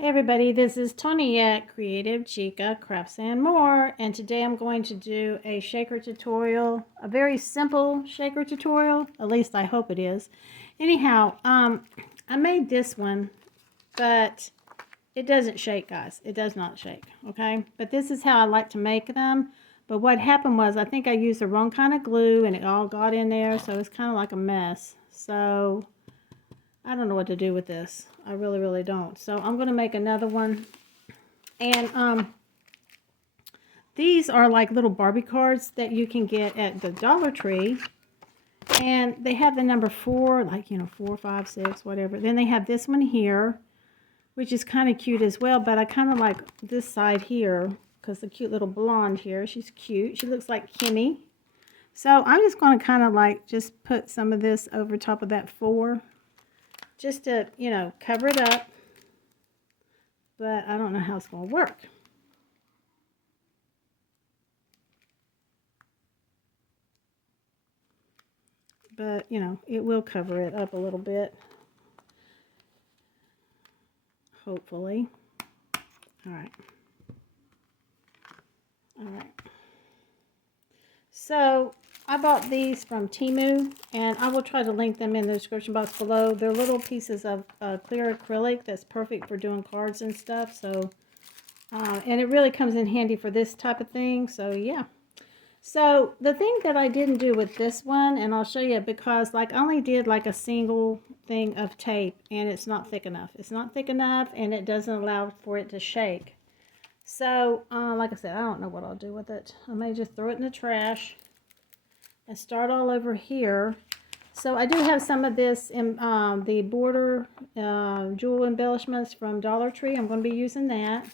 Hey everybody, this is Tony at Creative Chica Crafts and More, and today I'm going to do a shaker tutorial, a very simple shaker tutorial, at least I hope it is. Anyhow, I made this one, but it doesn't shake, guys. It does not shake, okay? But this is how I like to make them. But what happened was I think I used the wrong kind of glue and it all got in there, so it's kind of like a mess. So I don't know what to do with this. I really don't. So I'm going to make another one. And these are like little Barbie cards that you can get at the Dollar Tree. And they have the number 4, like, 4, 5, 6, whatever. Then they have this one here, which is kind of cute as well. But I kind of like this side here because the cute little blonde here, she's cute. She looks like Kimmy. So I'm just going to kind of like just put some of this over top of that 4. Just to, cover it up. But I don't know how it's going to work. But, it will cover it up a little bit. Hopefully. Alright. So, I bought these from Temu, and I will try to link them in the description box below. They're little pieces of clear acrylic that's perfect for doing cards and stuff. So, and it really comes in handy for this type of thing. So, yeah. So, the thing that I didn't do with this one, and I'll show you because, like, I only did, like, a single thing of tape, and it's not thick enough. It's not thick enough, and it doesn't allow for it to shake. So, like I said, I don't know what I'll do with it. I may just throw it in the trash and start all over here. So I do have some of this in the border jewel embellishments from Dollar Tree. I'm going to be using that.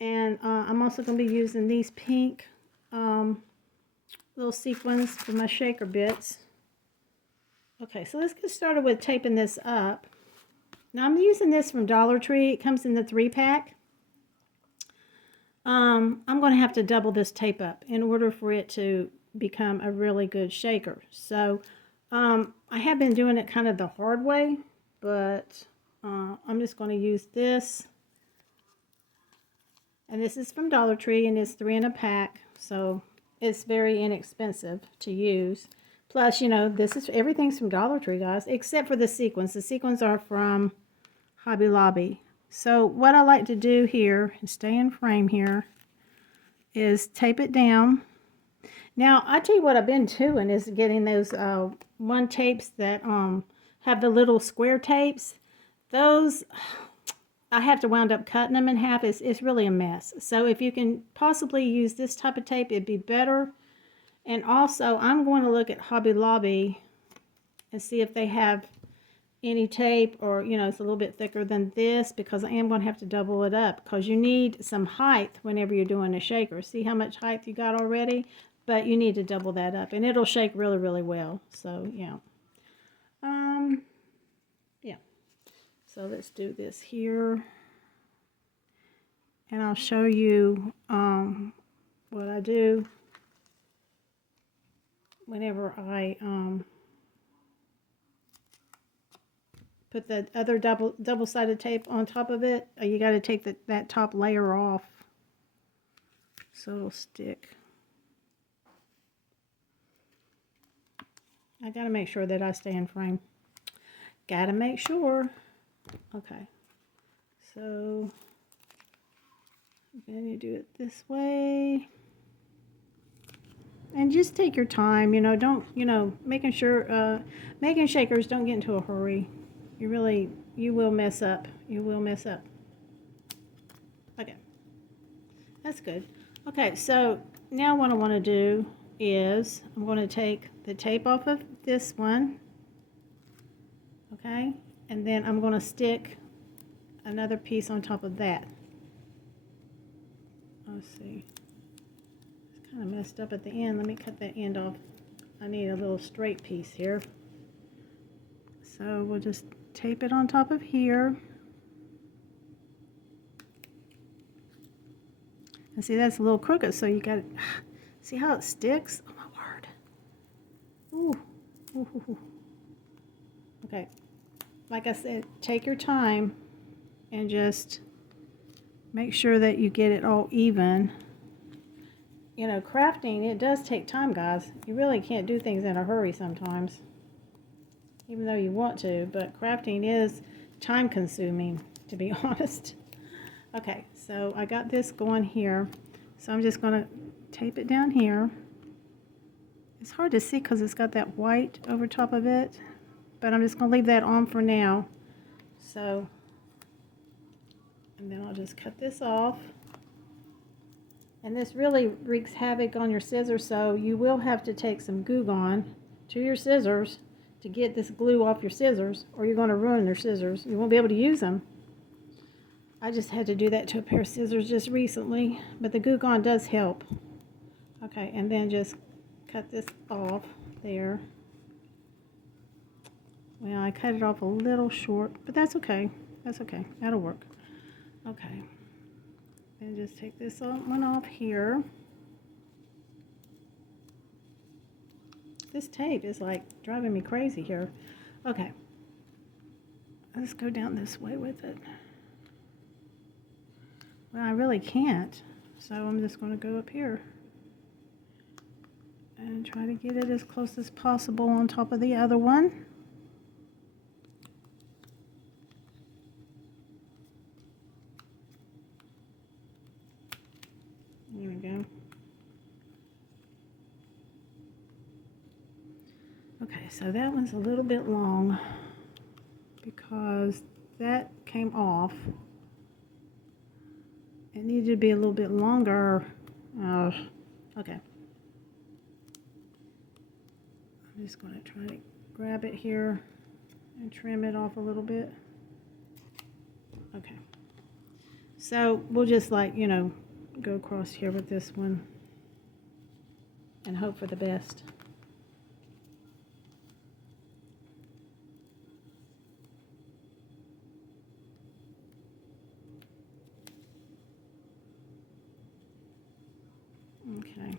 And I'm also going to be using these pink little sequins for my shaker bits. Okay, so let's get started with taping this up. Now I'm using this from Dollar Tree. It comes in the 3-pack. I'm going to have to double this tape up in order for it to become a really good shaker. So I have been doing it kind of the hard way, but I'm just going to use this. And this is from Dollar Tree, and it's 3 in a pack, so it's very inexpensive to use. Plus, everything's from Dollar Tree, guys, except for the sequins. The sequins are from Hobby Lobby. So what I like to do here, and stay in frame here, is tape it down. Now, I tell you what I've been doing is getting those one tapes that have the little square tapes. Those, I have to wind up cutting them in half. It's really a mess. So if you can possibly use this type of tape, it'd be better. And also, I'm going to look at Hobby Lobby and see if they have any tape, or it's a little bit thicker than this, because I am going to have to double it up, because you need some height whenever you're doing a shaker. See how much height you got already? But you need to double that up, and it'll shake really well. So yeah. So let's do this here, and I'll show you what I do whenever I put the other double-sided tape on top of it. You got to take that top layer off so it'll stick. I got to make sure that I stay in frame. Got to make sure. Okay. So then you do it this way. And just take your time, don't, making sure, making shakers, don't get into a hurry. You will mess up. You will mess up. Okay. That's good. Okay, so now what I want to do is I'm going to take the tape off of this one. Okay, and then I'm going to stick another piece on top of that. Let's see. It's kind of messed up at the end. Let me cut that end off. I need a little straight piece here. So we'll just tape it on top of here. And see, that's a little crooked, so you got to see how it sticks? Oh my word. Ooh. Okay. Like I said, take your time and just make sure that you get it all even. You know, crafting, it does take time, guys. You really can't do things in a hurry sometimes, even though you want to, but crafting is time consuming, to be honest. Okay, so I got this going here, so I'm just going to tape it down here. It's hard to see because it's got that white over top of it, but I'm just going to leave that on for now. So, and then I'll just cut this off. And this really wreaks havoc on your scissors, so you will have to take some glue gun to your scissors to get this glue off your scissors, or you're going to ruin your scissors. You won't be able to use them. I just had to do that to a pair of scissors just recently, but the glue gun does help. Okay, and then just cut this off there. Well, I cut it off a little short, but that's okay. That's okay. That'll work. Okay. And just take this one off here. This tape is like driving me crazy here. Okay. Let's go down this way with it. Well, I really can't, so I'm just going to go up here and try to get it as close as possible on top of the other one. There we go. Okay, so that one's a little bit long because that came off. It needed to be a little bit longer. Okay. I'm just going to try to grab it here and trim it off a little bit. Okay. So we'll just, like, you know, go across here with this one and hope for the best. Okay.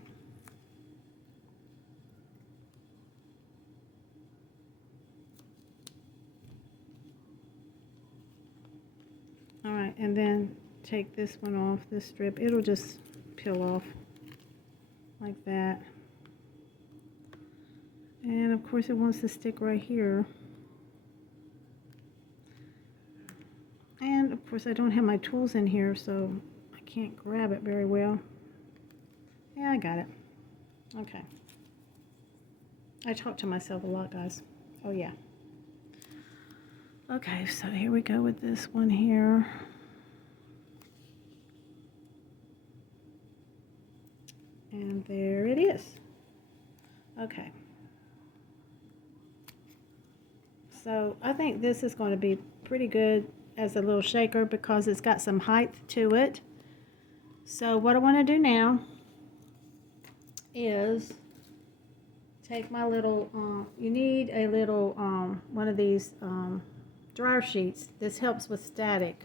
All right, and then take this one off, this strip. It'll just peel off like that. And of course it wants to stick right here. And of course I don't have my tools in here, so I can't grab it very well. Yeah, I got it. Okay. I talk to myself a lot, guys. Oh yeah. Okay, so here we go with this one here. And there it is. Okay. So I think this is going to be pretty good as a little shaker because it's got some height to it. So what I want to do now is take my little, you need a little, one of these dryer sheets. This helps with static.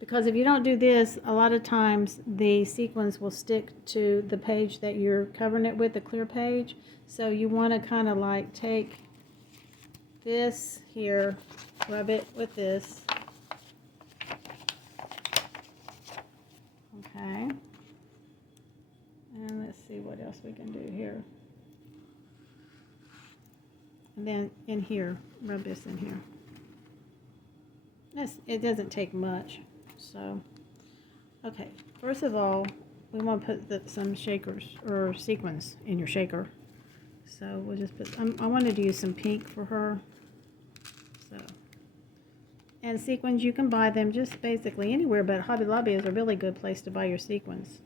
Because if you don't do this, a lot of times the sequins will stick to the page that you're covering it with, the clear page. So you want to kind of like take this here, rub it with this. Okay. And let's see what else we can do here. And then in here, rub this in here. It doesn't take much. So, okay, first of all, we want to put some shakers or sequins in your shaker. So we'll just put, I wanted to use some pink for her. So, and sequins, you can buy them just basically anywhere, but Hobby Lobby is a really good place to buy your sequins.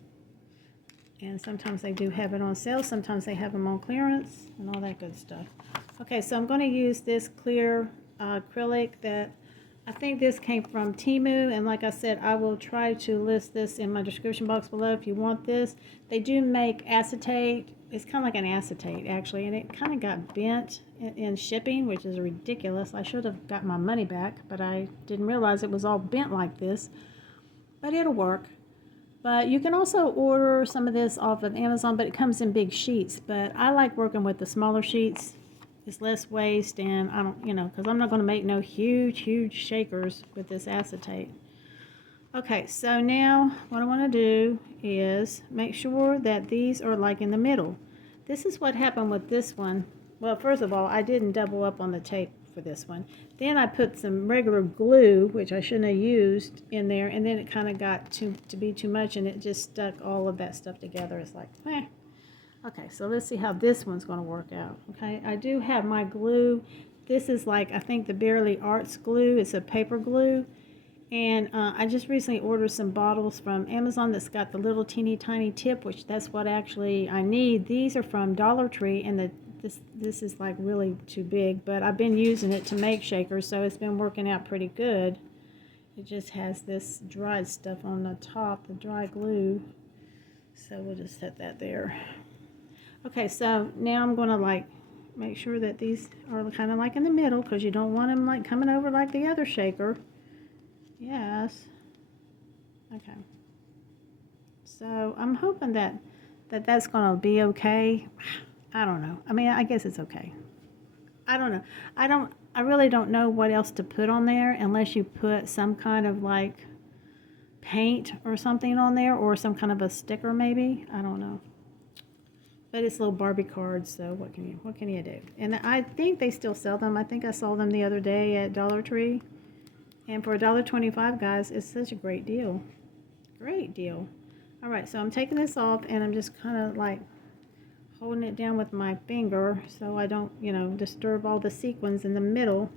And sometimes they do have it on sale, sometimes they have them on clearance and all that good stuff. Okay, so I'm going to use this clear acrylic that I think this came from Temu, and like I said, I will try to list this in my description box below if you want this. They do make acetate. It's kind of like an acetate, actually, and it kind of got bent in shipping, which is ridiculous. I should have got my money back, but I didn't realize it was all bent like this. But it'll work. But you can also order some of this off of Amazon, but it comes in big sheets. But I like working with the smaller sheets. It's less waste, and I don't, you know, because I'm not going to make no huge shakers with this acetate. Okay, so now what I want to do is make sure that these are like in the middle. This is what happened with this one. Well, first of all, I didn't double up on the tape for this one. Then I put some regular glue, which I shouldn't have used, in there, and then it kind of got to be too much, and it just stuck all of that stuff together. It's like, eh. Okay, so let's see how this one's going to work out. Okay, I do have my glue. This is like, I think the Barely Arts glue. It's a paper glue. And I just recently ordered some bottles from Amazon that's got the little teeny tiny tip, which that's what actually I need. These are from Dollar Tree, and this is like really too big, but I've been using it to make shakers, so it's been working out pretty good. It just has this dried stuff on the top, the dry glue. So we'll just set that there. Okay, so now I'm going to like make sure that these are kind of like in the middle, because you don't want them like coming over like the other shaker. Yes. Okay. So I'm hoping that that's going to be okay. I don't know. I mean, I guess it's okay. I don't know. I really don't know what else to put on there unless you put some kind of like paint or something on there, or some kind of a sticker maybe. I don't know. But it's little Barbie cards, so what can you do? And I think they still sell them. I think I saw them the other day at Dollar Tree. And for $1.25, guys, it's such a great deal. Great deal. All right, so I'm taking this off, and I'm just kind of like holding it down with my finger so I don't, disturb all the sequins in the middle.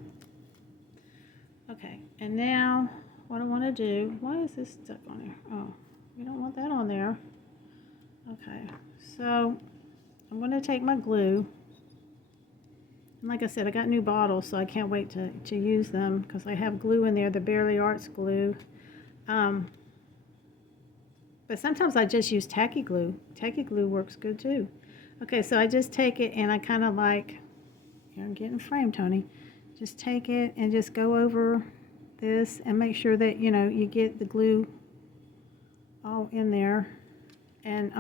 Okay, and now what I want to do, why is this stuck on there? Oh, we don't want that on there. Okay, so I'm going to take my glue. And like I said, I got new bottles, so I can't wait to use them, because I have glue in there, the Barely Arts glue. But sometimes I just use tacky glue. Tacky glue works good too. Okay, so I just take it and I kind of like, I'm getting framed, Tony. Just take it and just go over this and make sure that, you get the glue all in there. And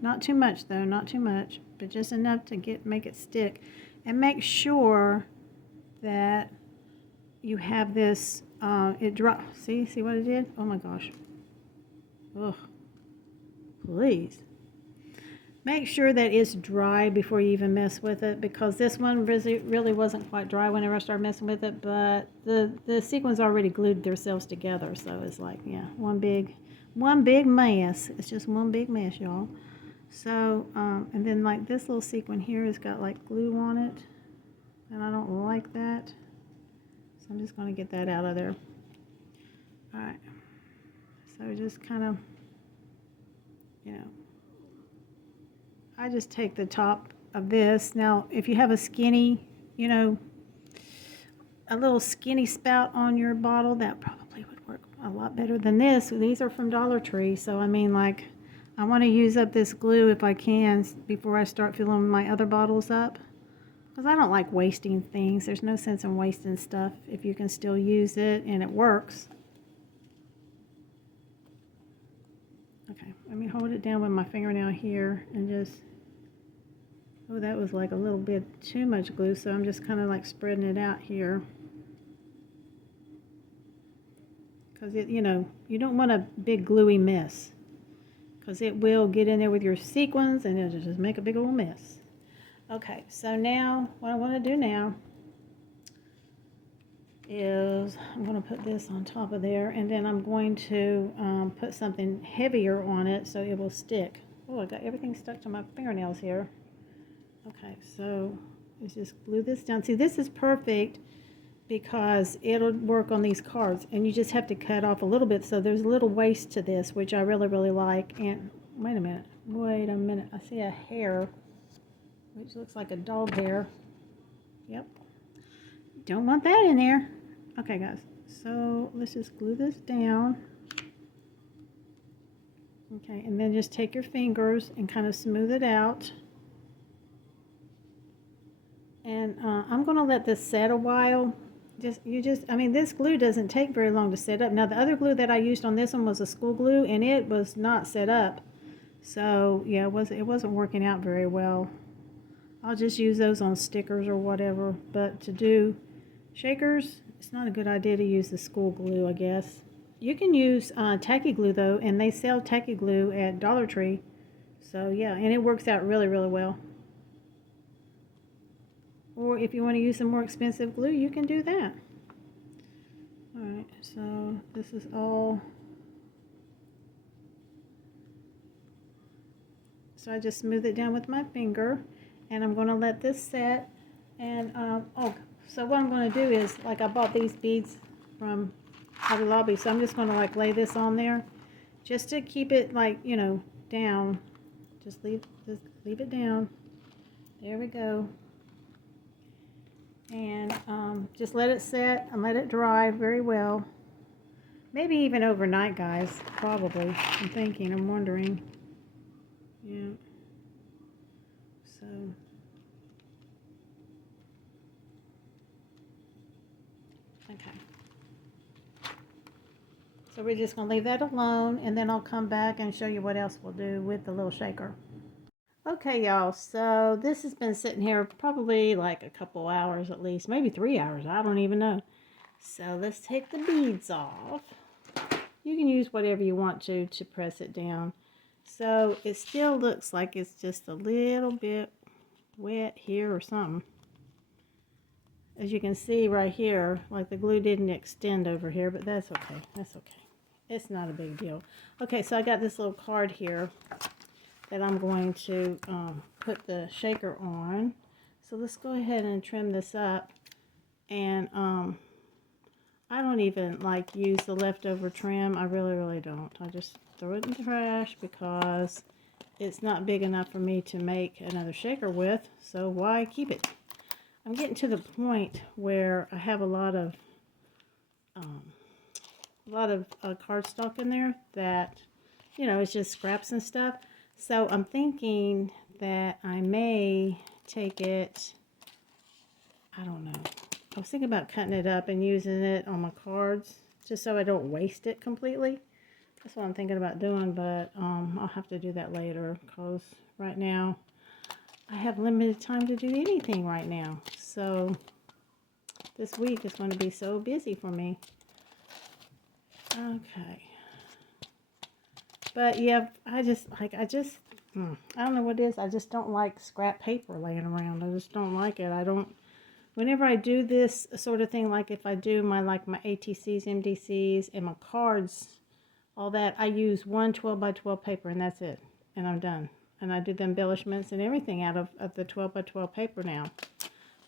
not too much though, not too much, but just enough to make it stick. And make sure that you have this, it dry. See what it did? Oh my gosh. Ugh. Please. Make sure that it's dry before you even mess with it, because this one really wasn't quite dry whenever I started messing with it, but the sequins already glued themselves together, so it's like, yeah, one big mess. It's just one big mess, y'all. So, and then like this little sequin here has got like glue on it, and I don't like that. So I'm just going to get that out of there. All right. So just kind of, I just take the top of this. Now, if you have a skinny, a little skinny spout on your bottle, that probably would work a lot better than this. These are from Dollar Tree, so I mean, like, I want to use up this glue if I can before I start filling my other bottles up, because I don't like wasting things. There's no sense in wasting stuff if you can still use it and it works. Okay, let me hold it down with my fingernail here and just, oh, that was like a little bit too much glue, so I'm just kind of like spreading it out here. Because you don't want a big gluey mess, because it will get in there with your sequins and it'll just make a big old mess. Okay, so now what I want to do now is I'm going to put this on top of there, and then I'm going to put something heavier on it so it will stick. Oh, I got everything stuck to my fingernails here. Okay, so let's just glue this down. See, this is perfect because it'll work on these cards, and you just have to cut off a little bit, so there's a little waste to this, which I really like. And wait a minute, I see a hair, which looks like a dog hair. Yep, don't want that in there. Okay, guys, so let's just glue this down. Okay, and then just take your fingers and kind of smooth it out. And I'm going to let this set a while. I mean, this glue doesn't take very long to set up. Now, the other glue that I used on this one was a school glue, and it was not set up. So, yeah, it wasn't working out very well. I'll just use those on stickers or whatever. But to do shakers, it's not a good idea to use the school glue, I guess. You can use tacky glue though, and they sell tacky glue at Dollar Tree. So yeah, and it works out really, really well. Or if you want to use some more expensive glue, you can do that. Alright, so this is all. So I just smooth it down with my finger, and I'm going to let this set. And so what I'm going to do is, like, I bought these beads from Hobby Lobby, so I'm just going to like lay this on there, just to keep it like, you know, down. Just leave it down. There we go. And just let it set and let it dry very well. Maybe even overnight, guys. Probably. I'm wondering. Yeah. So. Okay. So we're just going to leave that alone, and then I'll come back and show you what else we'll do with the little shaker. Okay, y'all, so this has been sitting here probably like a couple hours at least, maybe 3 hours, I don't even know. So let's take the beads off. You can use whatever you want to press it down. So it still looks like it's just a little bit wet here or something. As you can see right here, like the glue didn't extend over here, but that's okay. That's okay. It's not a big deal. Okay, so I got this little card here that I'm going to put the shaker on. So let's go ahead and trim this up. And I don't even like use the leftover trim. I really, really don't. I just throw it in the trash because it's not big enough for me to make another shaker with. So why keep it? I'm getting to the point where I have a lot of cardstock in there that, you know, it's just scraps and stuff. So I'm thinking that I may take it, I don't know. I was thinking about cutting it up and using it on my cards just so I don't waste it completely. That's what I'm thinking about doing, but I'll have to do that later because right now I have limited time to do anything right now. So this week is going to be so busy for me. Okay. But yeah, I don't know what it is. I just don't like scrap paper laying around. I just don't like it. Whenever I do this sort of thing, like if I do my ATCs, MDCs, and my cards, all that, I use one 12 by 12 paper and that's it. And I'm done. And I do the embellishments and everything out of the 12 by 12 paper now.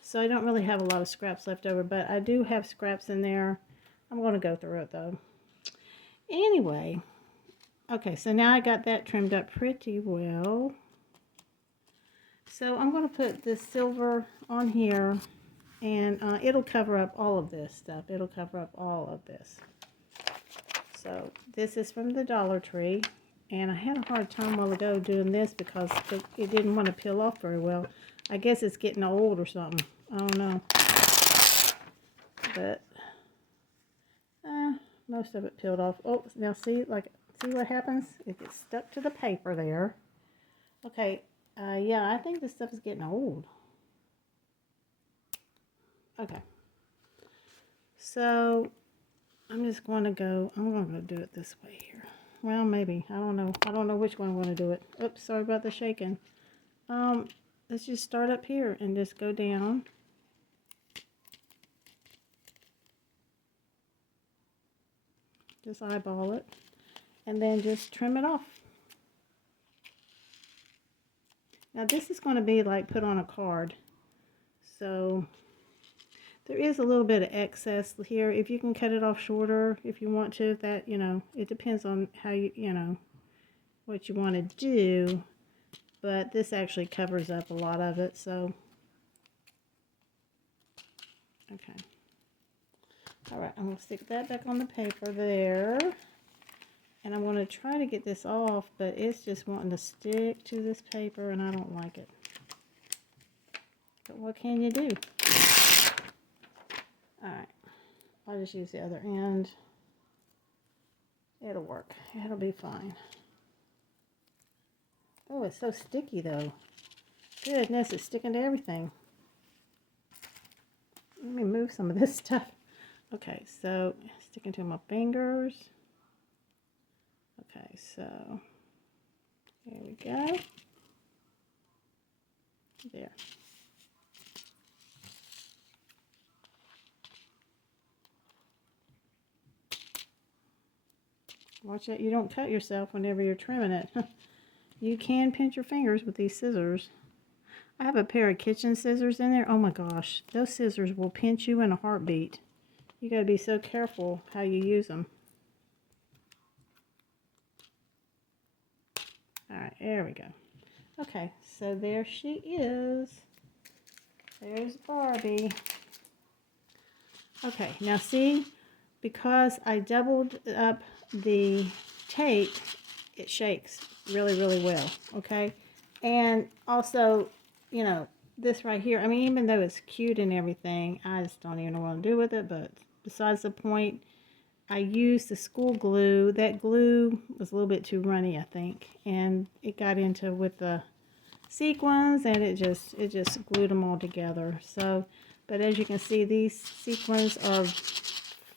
So I don't really have a lot of scraps left over, but I do have scraps in there. I'm going to go through it though. Anyway. Okay, so now I got that trimmed up pretty well. So I'm going to put this silver on here, and it'll cover up all of this stuff. It'll cover up all of this. So this is from the Dollar Tree, and I had a hard time a while ago doing this because it didn't want to peel off very well. I guess it's getting old or something. I don't know. But most of it peeled off. Oh, now see what happens? It gets stuck to the paper there. Okay, yeah, I think this stuff is getting old. Okay. So, I'm going to do it this way here. Well, maybe. I don't know. I don't know which one I'm going to do it. Oops, sorry about the shaking. Let's just start up here and just go down. Just eyeball it. And then just trim it off. Now this is going to be like put on a card. So there is a little bit of excess here. If you can cut it off shorter if you want to, that, you know, it depends on how you know, what you want to do. But this actually covers up a lot of it, so. Okay. Alright, I'm going to stick that back on the paper there. And I'm going to try to get this off, but it's just wanting to stick to this paper, and I don't like it. But what can you do? Alright, I'll just use the other end. It'll work. It'll be fine. Oh, it's so sticky, though. Goodness, it's sticking to everything. Let me move some of this stuff. Okay, so sticking to my fingers. Okay, so there we go. There. Watch out you don't cut yourself whenever you're trimming it. You can pinch your fingers with these scissors. I have a pair of kitchen scissors in there. Oh my gosh, those scissors will pinch you in a heartbeat. You gotta be so careful how you use them. Alright, there we go. Okay, so there she is. There's Barbie. Okay, now see, because I doubled up the tape, it shakes really, really well, okay? And also, you know, this right here, I mean, even though it's cute and everything, I just don't even know what to do with it, but besides the point, I used the school glue. That glue was a little bit too runny, I think, and it got into with the sequins, and it just glued them all together. So, but as you can see, these sequins are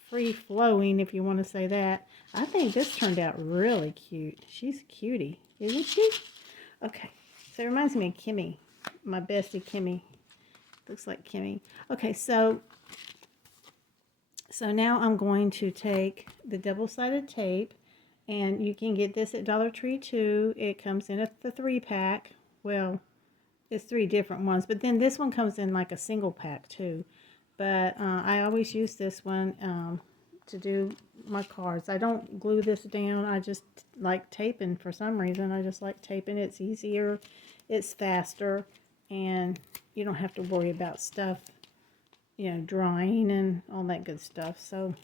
free flowing, if you want to say that. I think this turned out really cute. She's a cutie, isn't she? Okay, so it reminds me of Kimmy, my bestie Kimmy. Looks like Kimmy. Okay, so now I'm going to take the double-sided tape, and you can get this at Dollar Tree too. It comes in the 3-pack. Well, it's 3 different ones, but then this one comes in like a single pack too. But I always use this one to do my cards. I don't glue this down. I just like taping for some reason. I just like taping. It's easier, it's faster, and you don't have to worry about stuff, you know, drying and all that good stuff. So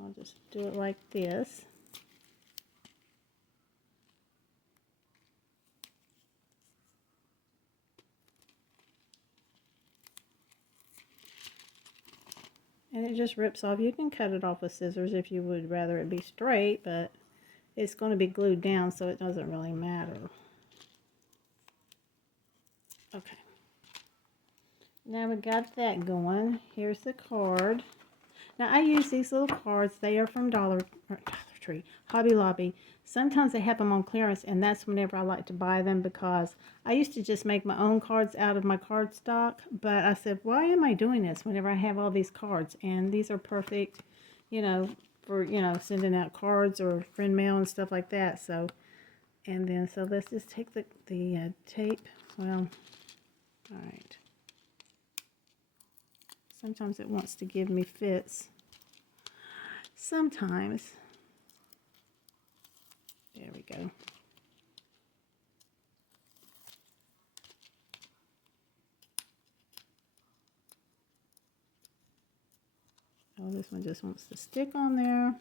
I'll just do it like this. And it just rips off. You can cut it off with scissors if you would rather it be straight, but it's going to be glued down, so it doesn't really matter. Okay. Now we got that going. Here's the card. Now I use these little cards. They are from Dollar Tree, Hobby Lobby. Sometimes they have them on clearance, and that's whenever I like to buy them, because I used to just make my own cards out of my card stock, but I said, why am I doing this whenever I have all these cards? And these are perfect, you know, for, you know, sending out cards or friend mail and stuff like that. So, and then, so let's just take the tape. Well, all right. Sometimes it wants to give me fits. Sometimes. There we go. Oh, this one just wants to stick on there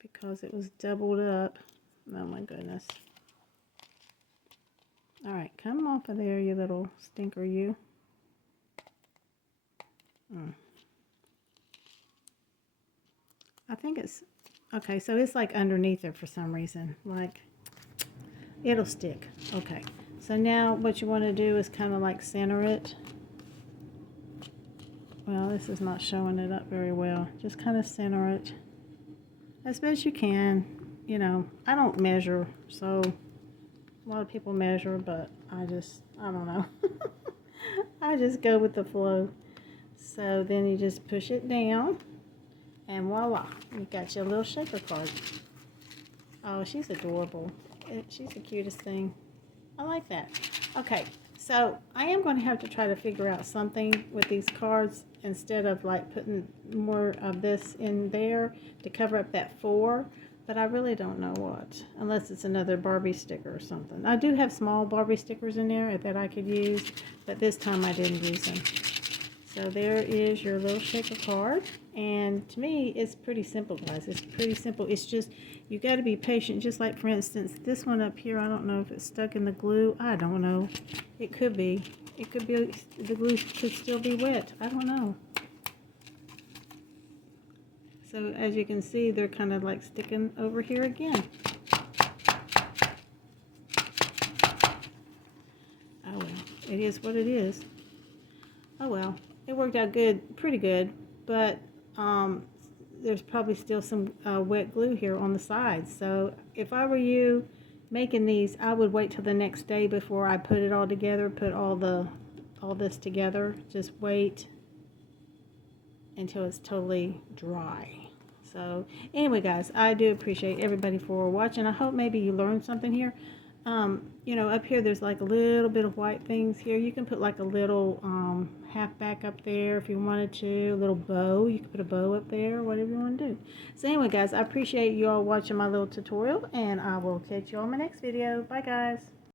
because it was doubled up. Oh my goodness. All right, come off of there, you little stinker, you. I think it's, okay, so it's like underneath it for some reason. Like, it'll stick. Okay, so now what you want to do is kind of like center it. Well, this is not showing it up very well. Just kind of center it as best you can. You know, I don't measure, so a lot of people measure, but I don't know. I just go with the flow. So then you just push it down, and voila, you got your little shaker card. Oh, she's adorable. She's the cutest thing. I like that. Okay, so I am going to have to try to figure out something with these cards instead of like putting more of this in there to cover up that 4. But I really don't know what, unless it's another Barbie sticker or something. I do have small Barbie stickers in there that I could use, but this time I didn't use them. So there is your little shaker card. And to me, it's pretty simple, guys. It's pretty simple. It's just, you got to be patient. Just like, for instance, this one up here, I don't know if it's stuck in the glue. I don't know. It could be. It could be, the glue could still be wet. I don't know. So as you can see, they're kind of like sticking over here again. Oh well, it is what it is. Oh well, it worked out good, pretty good. But there's probably still some wet glue here on the sides. So if I were you making these, I would wait till the next day before I put it all together, put all this together. Just wait until it's totally dry. So anyway, guys, I do appreciate everybody for watching. I hope maybe you learned something here. You know, up here there's like a little bit of white things here. You can put like a little half back up there if you wanted to, a little bow. You can put a bow up there, whatever you want to do. So anyway, guys, I appreciate you all watching my little tutorial, and I will catch you on my next video. Bye, guys.